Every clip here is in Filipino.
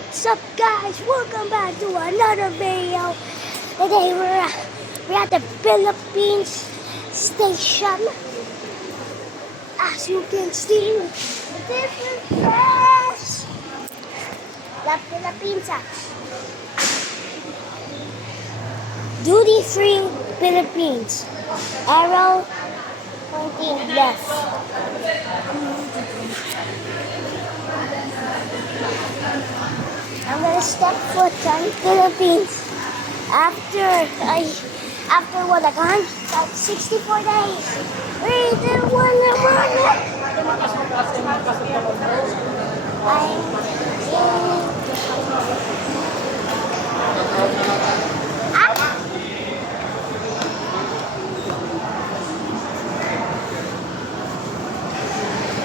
What's up, guys? Welcome back to another video. Today we're at the Philippines station. As you can see, different dress. The Philippines. Duty free Philippines. Arrow pointing left. I'm gonna step foot on Philippines after what I got like 64 days. 3, 2, 1, run!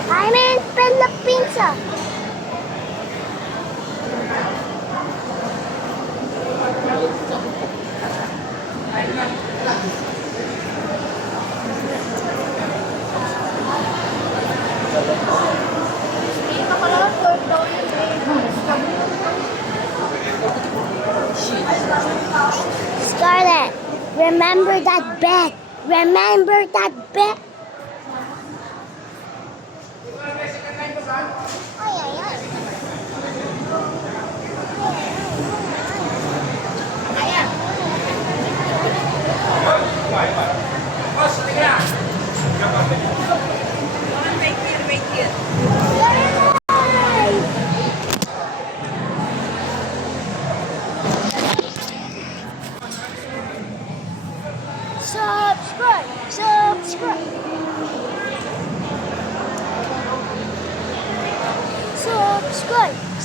I'm in Philippines. Scarlett, remember that bet. Remember that bet.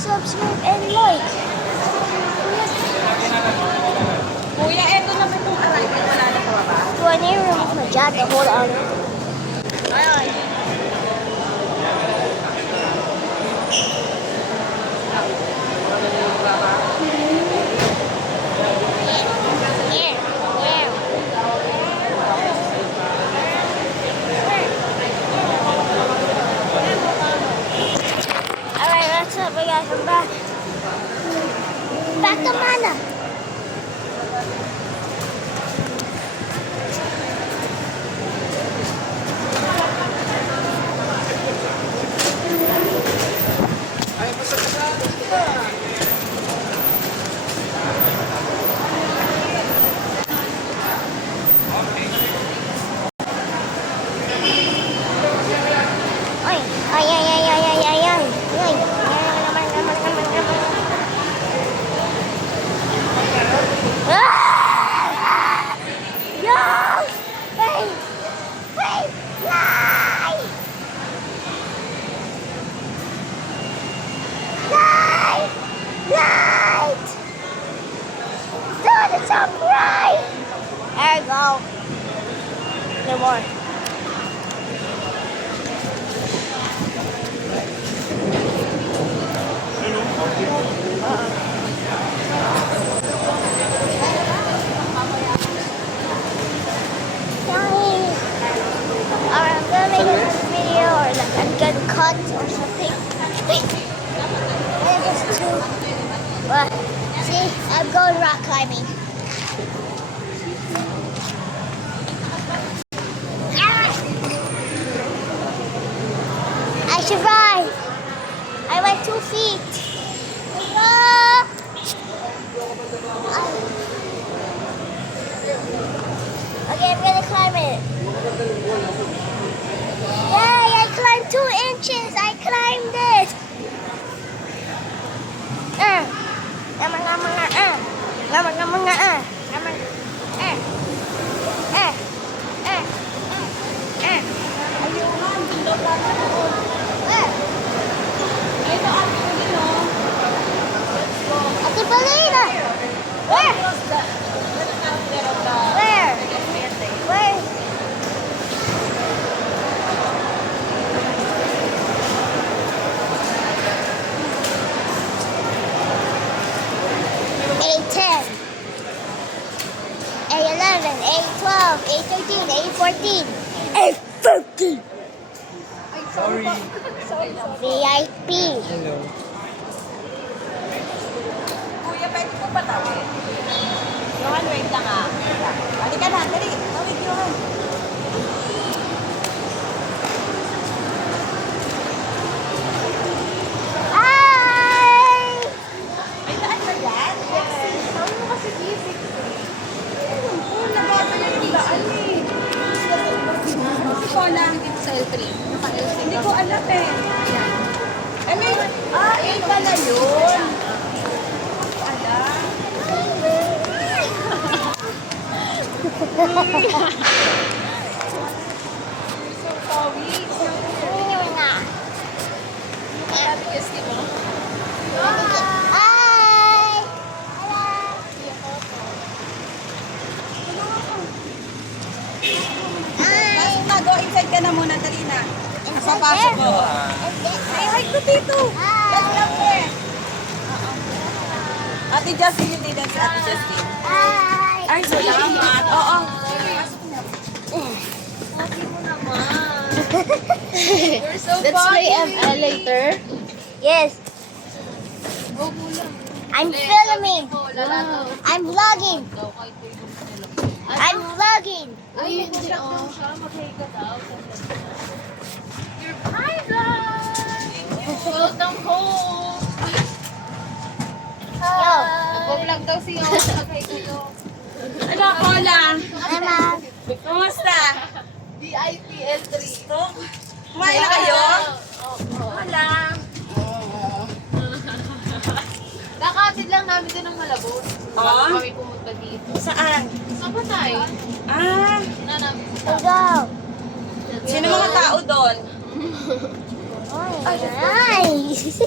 Subscribe and like. Kuya, eto na ba itong arrival? Wala na sa baba? Do I need to remove my jacket? Hold on. Ayun. Alright, what's up, guys? I'm back. Back to Mana. It's up right. There you go. No more. Alright, I'm gonna make this video or like a good cut or something. But see, I'm going rock climbing. I survived. I went 2 feet. Okay, I'm gonna climb it. Yay, I climbed 2 inches. I climbed it. Ate Balina! Where? Where? Where? A10, A11, A12, A13, A14, A15. Sorry. VIP. Hello. magpatawid. Johan, wait lang ah. Halika na, dali. Tawid, Johan. Ay! May daan ba yan? Yes. Tawid mo kasi basic. Oo, nababa na yung daan eh. Si Paula. Dito sa L3. Naka-L3. Hindi ko alam eh. Eh, may... yun pala yun. Alam. So, Pawi. Sabi ko, Steve, mo? Ay! Pasok na, go inside ka na muna, dali na. Papasok ko. Ay, hi ko dito. Yes, love eh. Ate Justin, hindi din si Ate Justin. Ay! Ay, salamat. Oo. You're so Let's funny. play ML later. Yes, Go muna. I'm filming. Wow. I'm vlogging. I'm vlogging. Ay, hindi daw siya. Mag-higa daw. You're private. Welcome home. Yo, Nag-vlog daw si Yon. Mag-higa daw. Ano, Paula? Mama. Kumusta? VIP L3. Kumain na kayo? Wala. Kakatid lang namin din ng Malabon. Oo? Bago kami pumunta dito. Saan? Saan ba tayo? Ah, Nanami. Go. sino mga tao doon? Nice.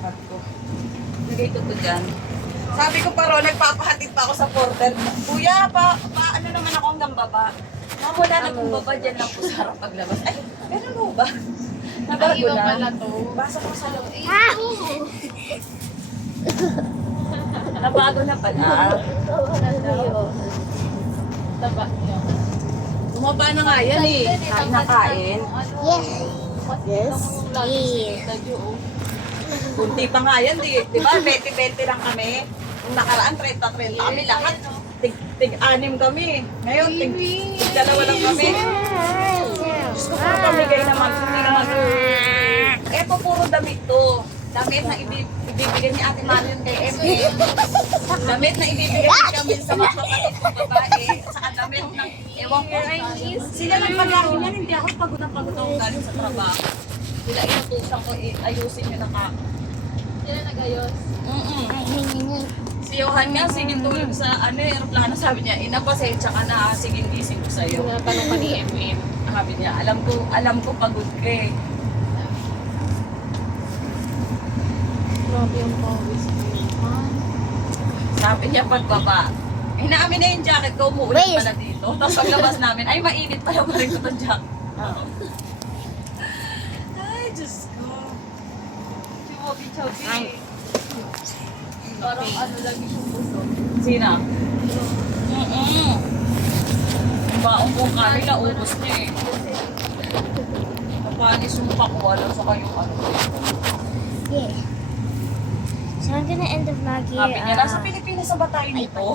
Bag ko. Lagay ko to dyan. Sabi ko paro, nagpapahatid pa ako sa porter. Kuya, ano naman ako hanggang baba? Wala na kong baba dyan lang po sa harap paglabas. Ay, meron mo ba? Nabago Iba pala na. to. Basa ko sa loob. Ah! Nabago na pala. Taba niya. Bumaba na nga yan eh. Kain na kain. Yes. Yes. Yes. Kunti pa nga yan, di ba? 20-20 lang kami. Nung nakaraan, 30-30 kami lahat. Tig-anim kami. Ngayon, tig-dalawa lang kami. Gusto ko pamigay naman. Hindi naman. Eto, puro damit to. Damit na ibibigay ni Ate Marion kay MM. Damit na ibibigay ni Camille sa mga kapatid ko babae. At saka damit ng ewan ko. Sila lang pagahin yan. Hindi ako pagod na pagod ako galing sa trabaho. Sila inutusan ko ayusin yung nakaka. Sila nag-ayos. Si Johan nga, sige tulog sa aeroplano. Sabi niya, ina, pasensya ka na. Sige, gising ko sa'yo. Tinatanong pa ni MM. Sabi niya, alam ko pagod ka eh. Grabe yung pawis ko. Sabi niya pagbaba. Inaamin na yung jacket ko, umuulit Wait. pala dito. Tapos paglabas namin, ay mainit pala pa rin ko itong jacket. Ay, Diyos ko. Chumobi-chobi. Parang ano lang yung puso. Sina? Yung baong kong kami, naubos niya eh. Napanis yung pakuwala sa kayong ano. Yeah. So I'm gonna end the vlog here. Sabi niya, nasa Pilipinas sa ba tayo nito?